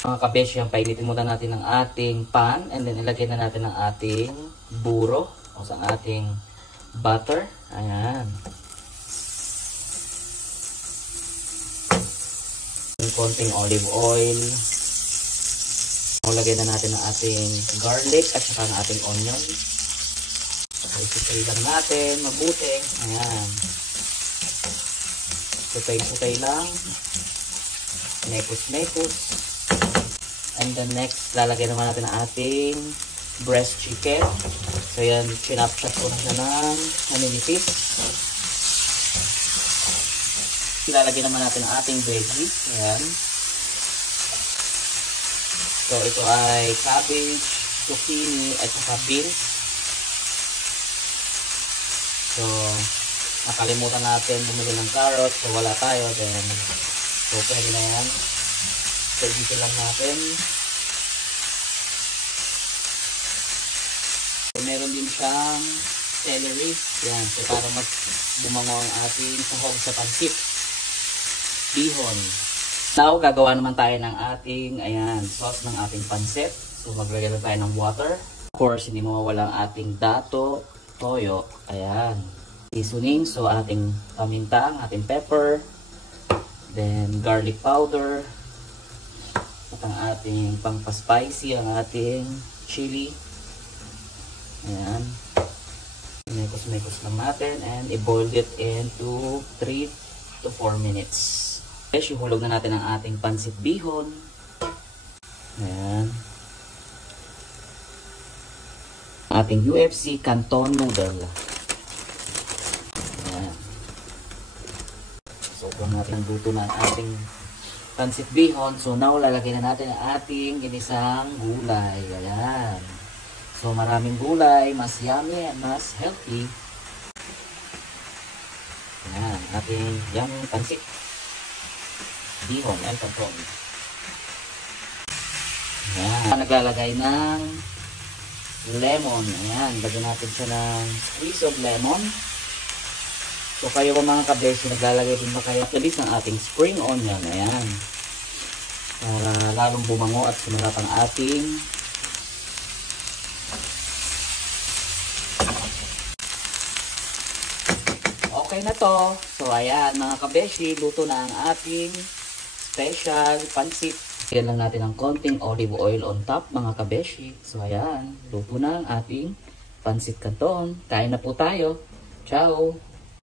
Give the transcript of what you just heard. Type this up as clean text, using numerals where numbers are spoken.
Mga kabeshi, painitin muna natin ang ating pan and then ilagay na natin ang ating buro o sa ating butter. Ayan. Konting olive oil. Lagay na natin ang ating garlic at saka ang ating onion. Isipay lang natin mabuti. Ayan. Putay-putay lang. Mekos-mekos. And then next, lalagay naman natin ang ating breast chicken. So yan, pinapchop ko na siya ng naninipis. Ilalagay naman natin ang ating veggies. Ayan. So ito ay cabbage, zucchini, at saka beans. So, nakalimutan natin bumili ng carrot. So wala tayo. Then, so pwede na yan. So dito lang natin. So, meron din siyang celery. Yan. So para mas bumango ang ating sahog sa pancit bihon. Now, gagawa naman tayo ng ating, ayan, sauce ng ating pancit. So, maglagay na tayo ng water. Of course, hindi mawawala ang ating dato, toyo, ayan. Seasoning, so ating paminta, ating pepper, then garlic powder, at ang ating pangpa-spicy, ang ating chili. Ayan. Mekos-mekos lang natin and i-boil it into 3 to 4 minutes. Okay, ihulog na natin ang ating pancit bihon. Ayan. Ating UFC Canton noodle. Ayan. So, kung natin luto na ang ating pancit bihon. So, now, lalagay na natin ang ating ginisang gulay. Ayan. So, maraming gulay, mas yummy and mas healthy. Ayan, ating yung pancit bihon and canton. Ayan, naglalagay ng lemon. Ayan, lagyan natin siya ng squeeze of lemon. So kayo kung mga kabeshi, naglalagay din ba kayo at least ng ating spring onion. Ayan, para lalong bumango at sumarap ang ating okay na to. So ayan mga kabeshi, luto na ang ating special pancit. Lagyan lang natin ng konting olive oil on top mga kabeshi. So ayan, luto na ang ating pancit canton. Kain na po tayo. Ciao!